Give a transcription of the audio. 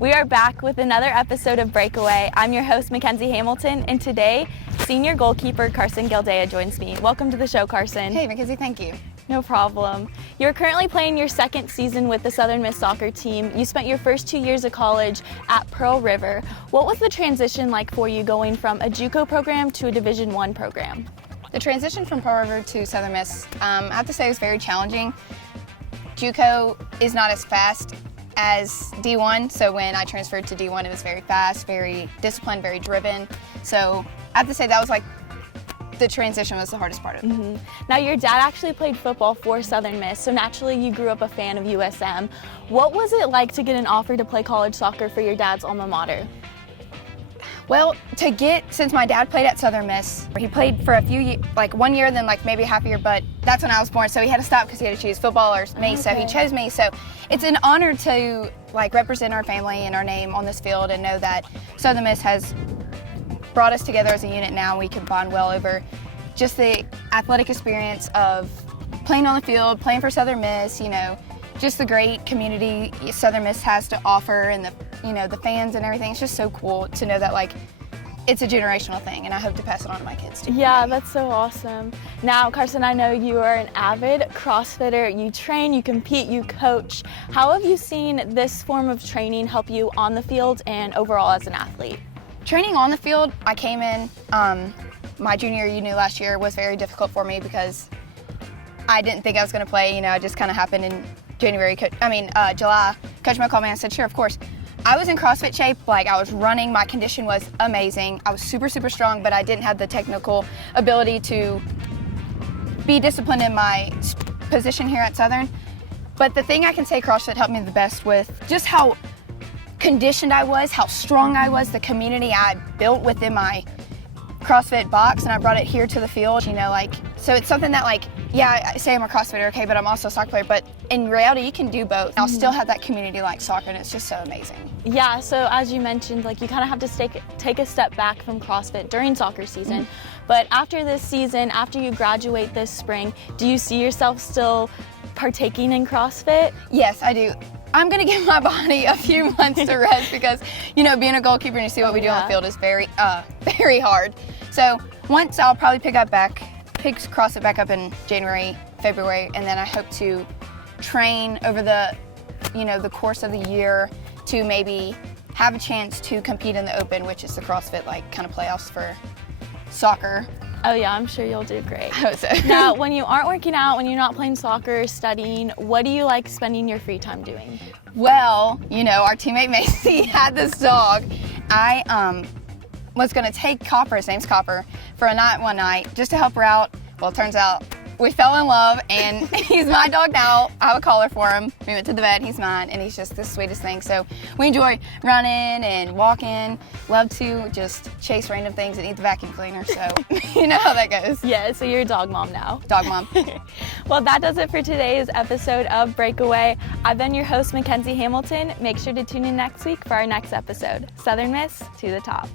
We are back with another episode of Breakaway. I'm your host, Mackenzie Hamilton, and today, senior goalkeeper Karsen Gildea joins me. Welcome to the show, Karsen. Hey, Mackenzie, thank you. No problem. You're currently playing your second season with the Southern Miss soccer team. You spent your first 2 years of college at Pearl River. What was the transition like for you going from a JUCO program to a Division I program? The transition from Pearl River to Southern Miss, I have to say, it was very challenging. JUCO is not as fast as D1, so when I transferred to D1, it was very fast, very disciplined, very driven. So I have to say that was like the transition was the hardest part of it. Now, your dad actually played football for Southern Miss, so naturally you grew up a fan of USM. What was it like to get an offer to play college soccer for your dad's alma mater? Well, since my dad played at Southern Miss, he played for a few years, like 1 year, then like maybe half a year, but that's when I was born, so he had to stop because he had to choose football or me, so he chose me. So it's an honor to like represent our family and our name on this field and know that Southern Miss has brought us together as a unit now. We can bond well over just the athletic experience of playing on the field, playing for Southern Miss, you know, just the great community Southern Miss has to offer and the fans and everything. It's just so cool to know that like it's a generational thing, and I hope to pass it on to my kids too. Yeah, that's so awesome. Now, Karsen, I know you are an avid CrossFitter. You train, you compete, you coach. How have you seen this form of training help you on the field and overall as an athlete? Training on the field, I came in, my junior year, last year was very difficult for me because I didn't think I was going to play. It just kind of happened in July. Coach Mo called me and I said, sure, of course. I was in CrossFit shape, like I was running, my condition was amazing. I was super, super strong, but I didn't have the technical ability to be disciplined in my position here at Southern. But the thing I can say CrossFit helped me the best with just how conditioned I was, how strong I was, the community I built within my CrossFit box, and I brought it here to the field, so it's something that I say I'm a CrossFitter, okay, but I'm also a soccer player, but in reality, you can do both. I'll still have that community like soccer, and it's just so amazing. Yeah, so as you mentioned, you kind of have to take a step back from CrossFit during soccer season, but after this season, after you graduate this spring, do you see yourself still partaking in CrossFit? Yes, I do. I'm going to give my body a few months to rest because, being a goalkeeper and you see what we do on the field is very, very hard. So once I'll probably pick CrossFit back up in January, February, and then I hope to train over the course of the year to maybe have a chance to compete in the Open, which is the CrossFit kind of playoffs for soccer. Oh yeah, I'm sure you'll do great. I hope so. Now, when you aren't working out, when you're not playing soccer, studying, what do you like spending your free time doing? Well, our teammate Macy had this dog. I was going to take Copper, his name's Copper, for a night one night just to help her out. Well, it turns out we fell in love, and he's my dog now. I have a collar for him. We went to the vet, he's mine, and he's just the sweetest thing. So we enjoy running and walking, love to just chase random things and eat the vacuum cleaner, so you know how that goes. Yeah, so you're a dog mom now. Dog mom. Well, that does it for today's episode of Breakaway. I've been your host, Mackenzie Hamilton. Make sure to tune in next week for our next episode. Southern Miss to the top.